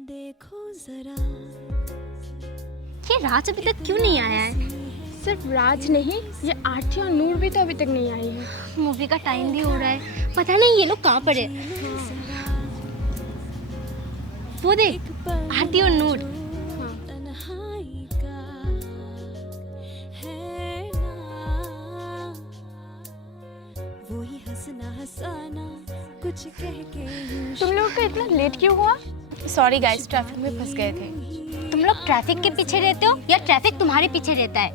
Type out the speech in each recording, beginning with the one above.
देखो जरा ये राज अभी तक क्यों नहीं आया है? सिर्फ राज नहीं, ये आरती और नूर भी तो अभी तक नहीं आई है। मूवी का टाइम भी हो रहा है, पता नहीं ये लोग कहाँ पर है। वो देख, आरती और नूर। तन्हाई का है ना, वही हंसना हंसाना कुछ कह के यूं तुम लोगों का इतना लेट क्यों हुआ? सॉरी गाइस, ट्रैफिक में फंस गए थे। तुम लोग ट्रैफिक के पीछे रहते हो या ट्रैफिक तुम्हारे पीछे रहता है?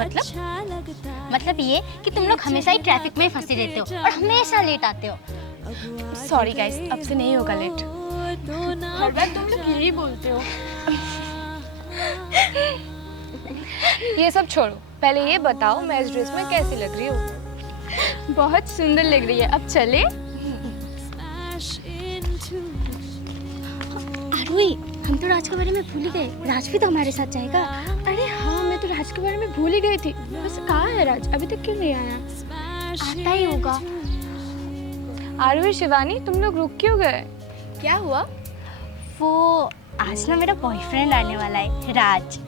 अच्छा लगता मतलब ये कि तुम लोग हमेशा ही ट्रैफिक में ही फंसे रहते हो और हमेशा लेट आते हो। सॉरी गाइस, अब से नहीं होगा लेट। तो ना हर बार तुम लोग यही बोलते हो। ये सब छोड़ो, पहले ये बताओ मैं इस ड्रेस में कैसी लग रही हूँ? बहुत सुंदर लग रही है। अब चले? smash into आरुई, हम तो राज के बारे में भूल ही गए। राज भी तो हमारे साथ जाएगा। अरे हाँ, मैं तो राज के बारे में भूल ही गई थी। वैसे कहाँ है राज? अभी तक क्यों नहीं आया? आता ही होगा। आरुई, शिवानी, तुम लोग रुक क्यों गए? क्या हुआ? वो आज ना मेरा बॉयफ्रेंड आने वाला है, राज।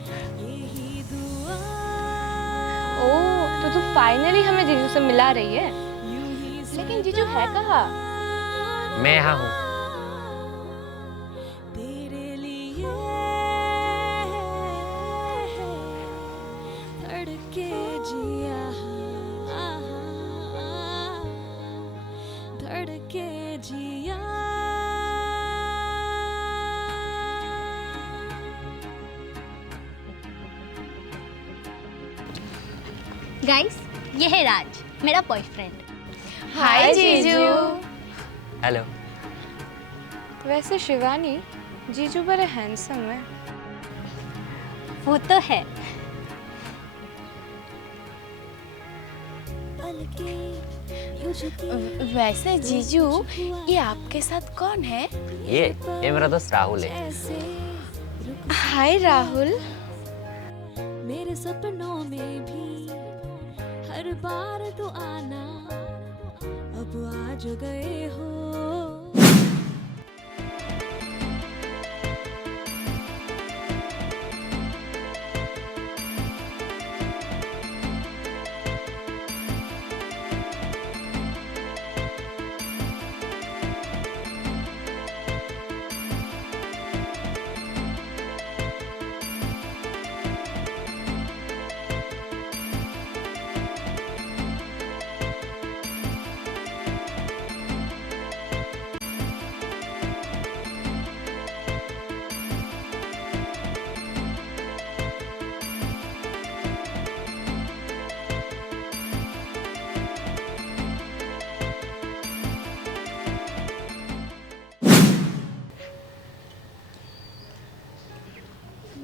ओह, तो तू फाइनली हमें जीजू से मिला रही है। लेकिन जीजू है कहाँ? मैं यहाँ हूँ। तेरे लिए धड़के जिया, धड़के जिया। गाइस, ये है राज, मेरा बॉयफ्रेंड। हाय जीजू। हेलो। वैसे शिवानी, जीजू बड़े हैंडसम है। वो तो है। वैसे जीजू, ये आपके साथ कौन है? ये मेरा दोस्त राहुल है। हाय राहुल। मेरे सपनों में भी हर बार तो आना, अब आ जो गए हो।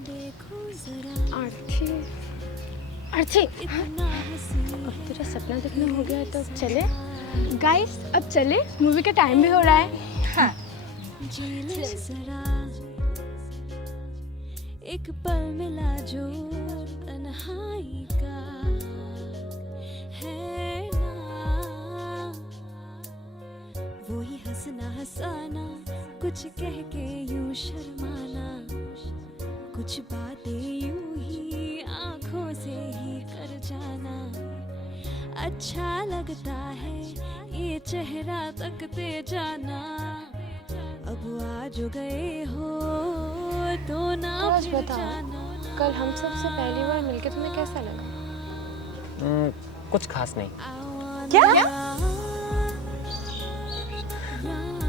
देखो जरा आरती, आरती, इतना हंसी अब तेरा सपना देखना हो गया है तो चले? गाइस, अब चले? मूवी का टाइम भी हो रहा है। हाँ। जीले जरा, एक पल मिला जो तन्हाई का है ना, वही हंसना हंसाना कुछ कह के यूं शर्माना, कुछ बातें यूं ही आंखों से ही कर जाना। अच्छा लगता है ये चेहरा तकते जाना, अब आ जो गए हो तो ना तो आज फिर बताओ, जाना। कल हम सब से पहली बार मिलके तुम्हें कैसा लगा? कुछ खास नहीं। क्या?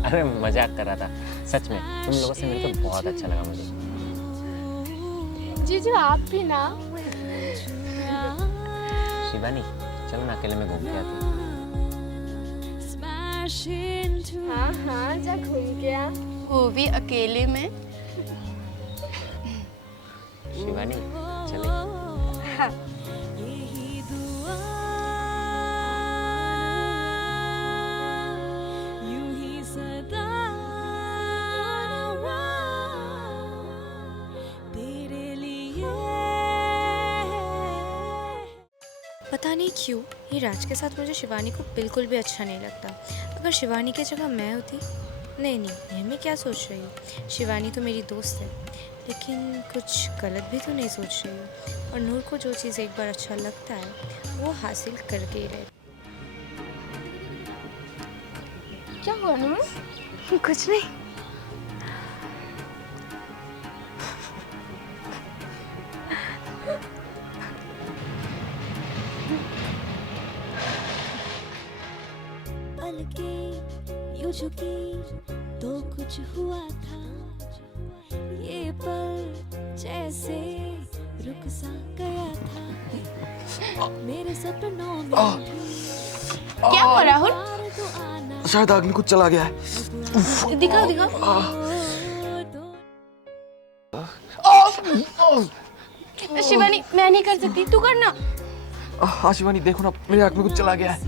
अरे मजाक कर रहा था, सच में तुम लोगों से मिलकर बहुत अच्छा लगा मुझे। जीजू आप भी ना। शिवानी, चलो ना अकेले में घूम के आते हैं। Smash into हाँ हाँ, जा घूम के आ। वो भी अकेले में। शिवानी, चले। हाँ। यही दुआ, यूं ही सदा तेरे लिए। पता नहीं क्यों ये राज के साथ मुझे शिवानी को बिल्कुल भी अच्छा नहीं लगता। अगर शिवानी की जगह मैं होती नहीं नहीं, मैं क्या सोच रही हूँ, शिवानी तो मेरी दोस्त है, लेकिन कुछ गलत भी तो नहीं सोच रही हूँ। और नूर को जो चीज़ एक बार अच्छा लगता है वो हासिल करके ही रहे। क्या हुआ नूर? कुछ नहीं। पलके यूं झुकी तो कुछ हुआ था, ये पल जैसे रुक सा गया था मेरे सपनों में क्या हुआ राहुल? तो आना शायद आग में कुछ चला गया है। दिखाओ दिखाओ। शिवानी मैं नहीं कर सकती, तू करना। हाँ शिवानी देखो ना, मेरी आग में कुछ चला गया है।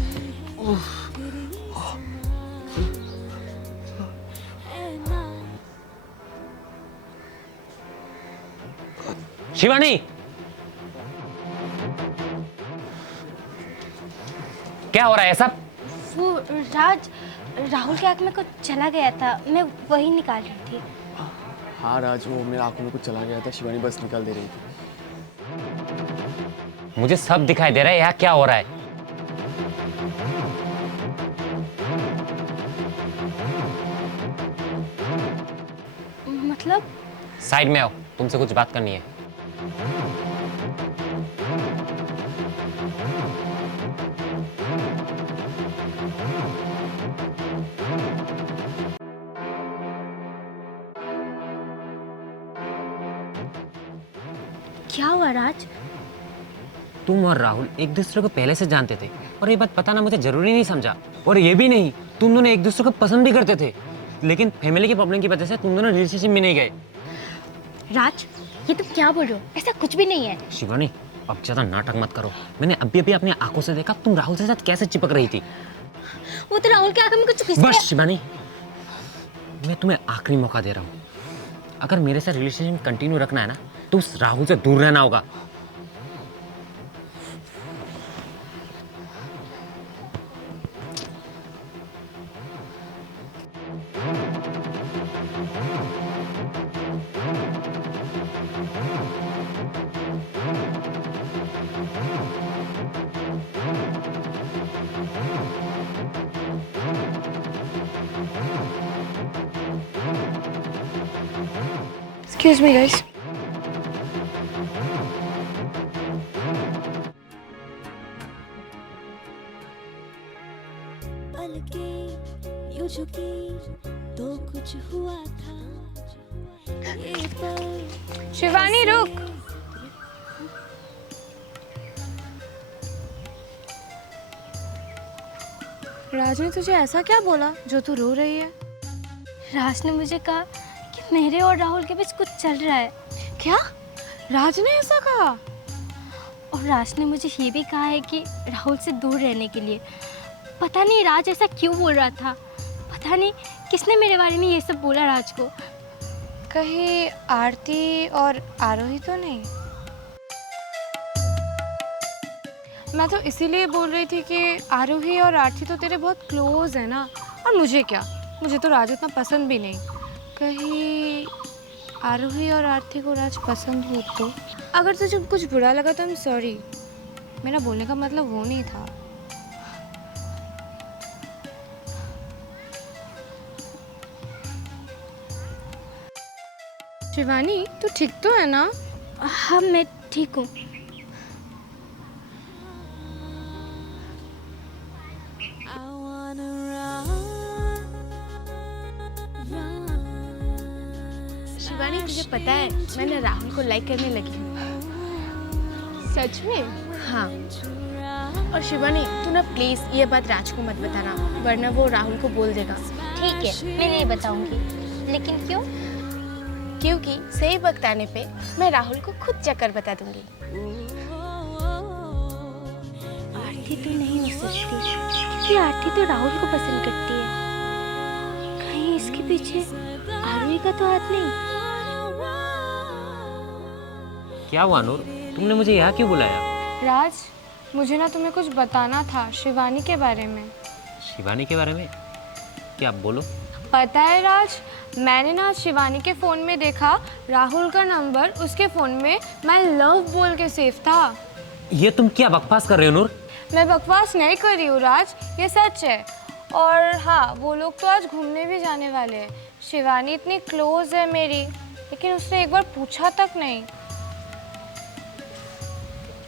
शिवानी, क्या हो रहा है सब? वो राहुल के आँख में कुछ चला गया था, मैं वही निकाल रही थी। हाँ राज, वो मेरी आंखों में कुछ चला गया था, शिवानी बस निकाल दे रही थी। मुझे सब दिखाई दे रहा है, यहाँ क्या हो रहा है? मतलब साइड में आओ, तुमसे कुछ बात करनी है। क्या हुआ राज? तुम और राहुल एक दूसरे को पहले से जानते थे और ये बात बताना मुझे जरूरी नहीं समझा। और ये भी नहीं, तुम दोनों एक दूसरे को पसंद भी करते थे, लेकिन फैमिली की प्रॉब्लम की वजह से तुम दोनों रिलेशनशिप में नहीं गए। राज ये तुम क्या बोल रहे हो? ऐसा कुछ भी नहीं है। शिवानी, अब ज्यादा नाटक मत करो। मैंने अभी अभी अपनी आंखों से देखा तुम राहुल के साथ कैसे चिपक रही थी। वो तो राहुल के आँख में कुछ बस शिवानी, मैं तुम्हें आखिरी मौका दे रहा हूँ। अगर मेरे साथ रिलेशनशिप कंटिन्यू रखना है ना, तो उस राहुल से दूर रहना होगा। Excuse me guys. पलके यूं झुकी तो कुछ हुआ था, ये पल शिवानी रुक। राज ने तुझे ऐसा क्या बोला जो तू रो रही है? राज ने मुझे कहा कि मेरे और राहुल के बीच कुछ चल रहा है। क्या? राज ने ऐसा कहा? और राज ने मुझे ये भी कहा है कि राहुल से दूर रहने के लिए। पता नहीं राज ऐसा क्यों बोल रहा था, पता नहीं किसने मेरे बारे में ये सब बोला राज को। कहीं आरती और आरोही तो नहीं? मैं तो इसीलिए बोल रही थी कि आरोही और आरती तो तेरे बहुत क्लोज है ना, और मुझे क्या, मुझे तो राज उतना पसंद भी नहीं। कहीं आरोही और आरती को राज पसंद हो तो? अगर तुझे कुछ बुरा लगा तो आई एम सॉरी, मेरा बोलने का मतलब वो नहीं था। शिवानी तू ठीक तो है ना? हाँ मैं ठीक हूँ। I wanna run, run. Shivani तुझे पता है मैं ना राहुल को लाइक करने लगी हूँ। सच में? हाँ। और शिवानी तू ना प्लीज ये बात राज को मत बताना, वरना वो राहुल को बोल देगा। ठीक है मैं नहीं बताऊंगी, लेकिन क्यों? क्योंकि सही वक्त आने पे मैं राहुल को खुद चक्कर बता दूंगी। आरती तो नहीं हो सकती, क्योंकि आरती तो राहुल को पसंद करती है। कहीं इसके पीछे आरोही का तो हाथ नहीं? क्या हुआ नूर, तुमने मुझे यहाँ क्यों बुलाया? राज मुझे ना तुम्हें कुछ बताना था शिवानी के बारे में। शिवानी के बारे में? क्या, बोलो। पता है राज, मैंने ना शिवानी के फ़ोन में देखा राहुल का नंबर उसके फ़ोन में माय लव बोल के सेव था। ये तुम क्या बकवास कर रहे हो नूर? मैं बकवास नहीं कर रही हूँ राज, ये सच है। और हाँ, वो लोग तो आज घूमने भी जाने वाले हैं। शिवानी इतनी क्लोज है मेरी, लेकिन उसने एक बार पूछा तक नहीं।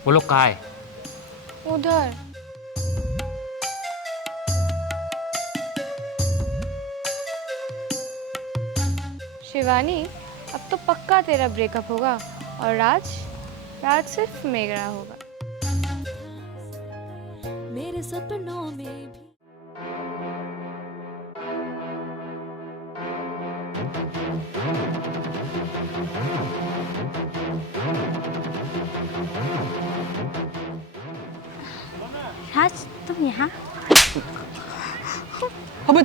वो लोग कहाँ है? उधर। शिवानी, अब तो पक्का तेरा ब्रेकअप होगा और राज सिर्फ मेरा होगा। मेरे सपनों में भी राज, तुम यहाँ? अबे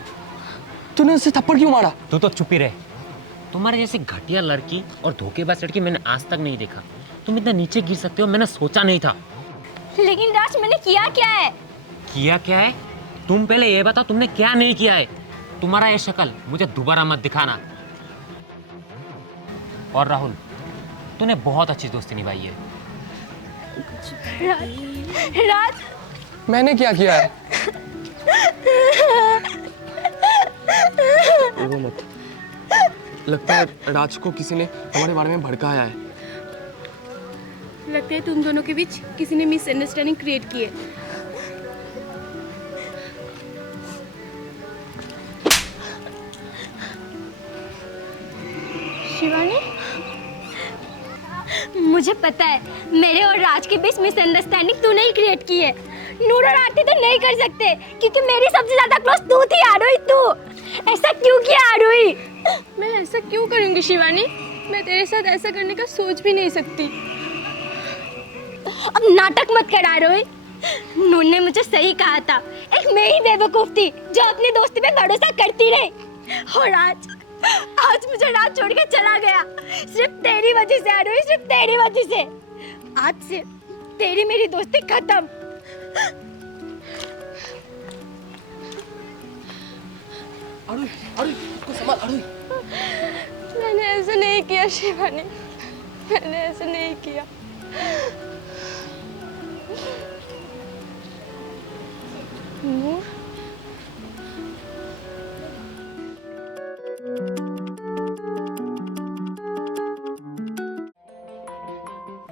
तूने उसे थप्पड़ क्यों मारा? तू तो चुप ही रहे। तुम्हारे जैसी घटिया लड़की और धोखेबाज लड़की मैंने आज तक नहीं देखा। तुम इतना नीचे गिर सकते हो मैंने सोचा नहीं था। लेकिन राज, मैंने किया क्या है? किया क्या है? तुम पहले ये बताओ तुमने क्या नहीं किया है। तुम्हारा ये शक्ल मुझे दोबारा मत दिखाना। और राहुल, तूने बहुत अच्छी दोस्ती निभाई है। राज, मैंने क्या किया है? रो मत। लगता है राज को किसी ने हमारे बारे में भड़काया है। लगता है तुम दोनों के बीच किसी ने मिसअंडरस्टैंडिंग क्रिएट की है। शिवानी, मुझे पता है मेरे और राज के बीच मिसअंडरस्टैंडिंग तूने ही क्रिएट की है। नूर और आरती तो नहीं कर सकते क्योंकि मेरी सबसे ज्यादा क्लोज तू थी आरोही। तू ऐसा क्यों किया आरोही? मैं ऐसा क्यों करूंगी शिवानी? मैं तेरे साथ ऐसा करने का सोच भी नहीं सकती। अब नाटक मत कर आरोही। नूर ने मुझे सही कहा था, एक मैं ही बेवकूफ थी जो अपनी दोस्ती पे भरोसा करती रही। और आज मुझे राज छोड़ के चला गया सिर्फ तेरी वजह से आरोही, सिर्फ तेरी वजह से। आज से तेरी मेरी दोस्ती खत्म। अरुण, अरुण, इसको संभाल अरुण। मैंने ऐसा नहीं किया शिवानी, मैंने ऐसा नहीं किया। नूर,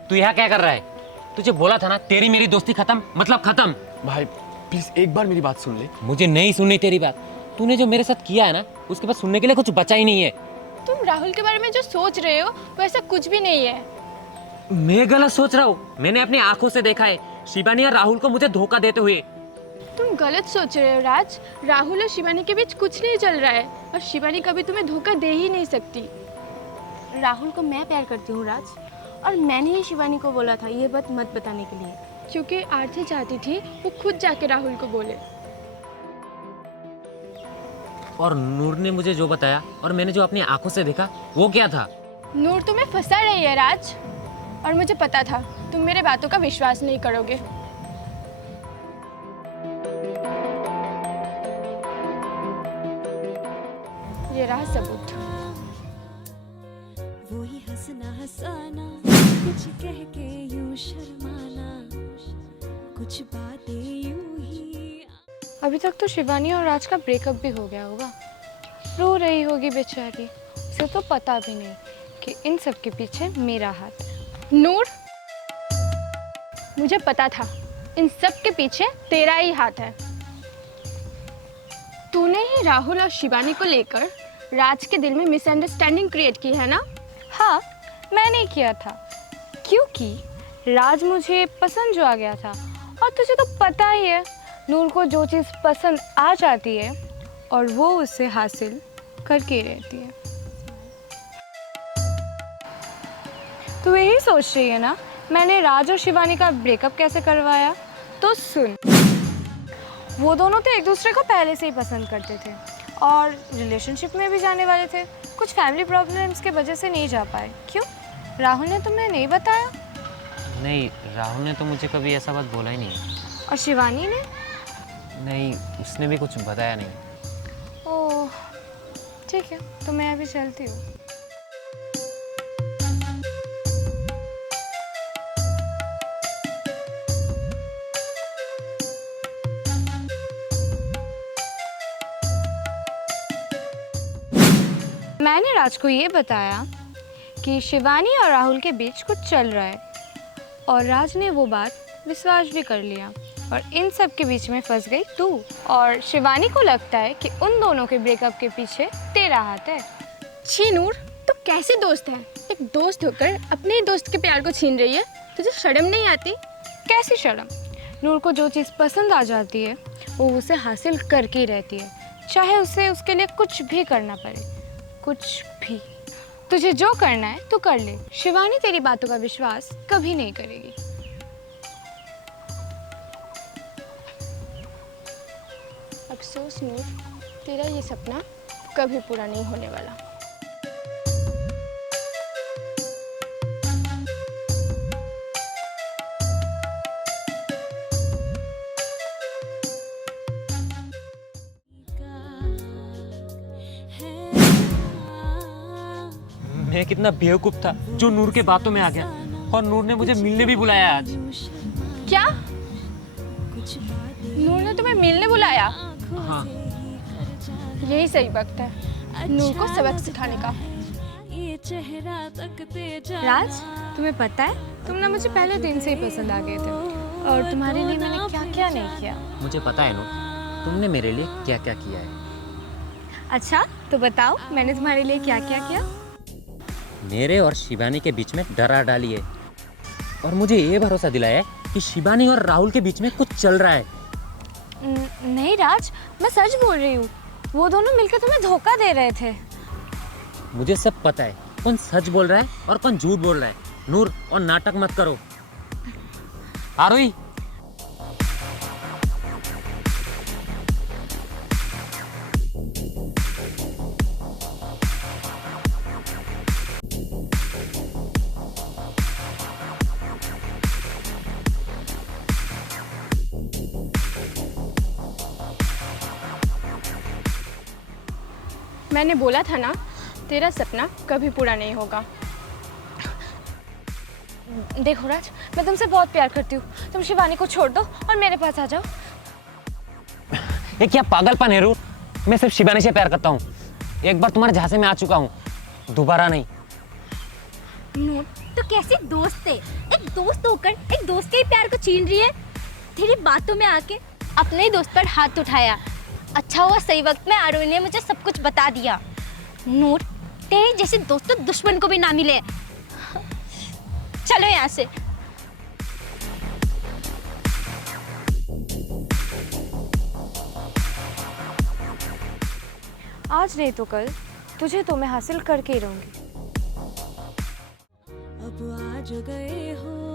तू यहाँ क्या कर रहा है? तुझे बोला था ना तेरी मेरी दोस्ती खत्म मतलब खत्म। भाई प्लीज एक बार मेरी बात सुन ले। मुझे नहीं सुननी तेरी बात। तूने जो मेरे साथ किया है ना उसके बाद सुनने के लिए कुछ बचा ही नहीं है। तुम राहुल के बारे में जो सोच रहे हो वैसा कुछ भी नहीं है। मैं गलत सोच रहा हूँ? मैंने अपनी आंखों से देखा है शिवानी और राहुल को मुझे धोखा देते हुए। तुम गलत सोच रहे हो राज। राहुल और शिवानी के बीच कुछ नहीं चल रहा है और शिवानी कभी तुम्हें धोखा दे ही नहीं सकती। राहुल को मैं प्यार करती हूँ राज, और मैंने ही शिवानी को बोला था ये बात मत बताने के लिए, क्योंकि आरती चाहती थी वो खुद जाके राहुल को बोले। और नूर ने मुझे जो बताया और मैंने जो अपनी आंखों से देखा वो क्या था? नूर तुम्हें फंसा रही है राज, और मुझे पता था तुम मेरे बातों का विश्वास नहीं करोगे। ये रहा सबूत। वो ही हंसना हंसाना, कुछ कह के यूं शर्माना, कुछ बातें यूं ही। अभी तक तो शिवानी और राज का ब्रेकअप भी हो गया होगा। रो रही होगी बेचारी, उसे तो पता भी नहीं कि इन सब के पीछे मेरा हाथ है। नूर, मुझे पता था इन सब के पीछे तेरा ही हाथ है। तूने ही राहुल और शिवानी को लेकर राज के दिल में मिसअंडरस्टैंडिंग क्रिएट की है ना? हाँ, मैंने किया था क्योंकि राज मुझे पसंद जो आ गया था, और तुझे तो पता ही है नूर को जो चीज़ पसंद आ जाती है और वो उससे हासिल करके रहती है। तू यही सोच रही है ना मैंने राज और शिवानी का ब्रेकअप कैसे करवाया? तो सुन, वो दोनों तो एक दूसरे को पहले से ही पसंद करते थे और रिलेशनशिप में भी जाने वाले थे। कुछ फैमिली प्रॉब्लम्स के वजह से नहीं जा पाए। क्यों? राहुल ने तुम्हें नहीं बताया? नहीं, राहुल ने तो मुझे कभी ऐसा बात बोला ही नहीं। और शिवानी ने? नहीं, उसने भी कुछ बताया नहीं। ओह, ठीक है, तो मैं अभी चलती हूँ। मैंने राज को ये बताया कि शिवानी और राहुल के बीच कुछ चल रहा है, और राज ने वो बात विश्वास भी कर लिया, और इन सब के बीच में फंस गई तू। और शिवानी को लगता है कि उन दोनों के ब्रेकअप के पीछे तेरा हाथ है। छी नूर, तो कैसे दोस्त है? एक दोस्त होकर अपने ही दोस्त के प्यार को छीन रही है। तुझे शर्म नहीं आती? कैसी शर्म? नूर को जो चीज़ पसंद आ जाती है वो उसे हासिल करके ही रहती है, चाहे उसे उसके लिए कुछ भी करना पड़े, कुछ भी। तुझे जो करना है तो कर ले, शिवानी तेरी बातों का विश्वास कभी नहीं करेगी। अफसोस नूर, तेरा ये सपना कभी पूरा नहीं होने वाला। मैं कितना बेवकूफ था जो नूर के बातों में आ गया, और नूर ने मुझे मिलने भी बुलाया आज। क्या? नूर ने तुम्हें मिलने बुलाया? हाँ। यही सही वक्त है नूर को सबक सिखाने का। राज, तुम्हें पता है तुम ना मुझे पहले दिन से ही पसंद आ गए थे, और तुम्हारे लिए मैंने क्या क्या नहीं किया। मुझे पता है नूर, तुमने मेरे लिए क्या क्या किया है। अच्छा, तो बताओ मैंने तुम्हारे लिए क्या क्या किया। मेरे और शिवानी के बीच में दरार डाली है, और मुझे ये भरोसा दिलाया है कि शिवानी और राहुल के बीच में कुछ चल रहा है। नहीं राज, मैं सच बोल रही हूँ, वो दोनों मिलकर तुम्हें धोखा दे रहे थे। मुझे सब पता है कौन सच बोल रहा है और कौन झूठ बोल रहा है। नूर, और नाटक मत करो। आरोही, मैंने बोला था ना, तेरा सपना कभी पूरा नहीं होगा। देखो राज, मैं तुमसे बहुत प्यार करती हूँ, तुम शिवानी को छोड़ दो और मेरे पास आ जाओ। ये क्या पागलपन है नूर? मैं सिर्फ शिवानी से प्यार करता हूँ। एक बार तुम्हारे झांसे में आ चुका हूँ, दोबारा नहीं। नूर, तो कैसे दोस्त है? एक दोस्त होकर एक दोस्त के ही प्यार को छीन रही है। तेरी बातों में आके अपने ही दोस्त पर हाथ उठाया। अच्छा हुआ सही वक्त में आरोही ने मुझे सब कुछ बता दिया। नूर, तेरे जैसे दोस्त तो दुश्मन को भी ना मिले। चलो यहाँ से। आज नहीं तो कल तुझे तो मैं हासिल करके ही रहूंगी। अब आज गए हो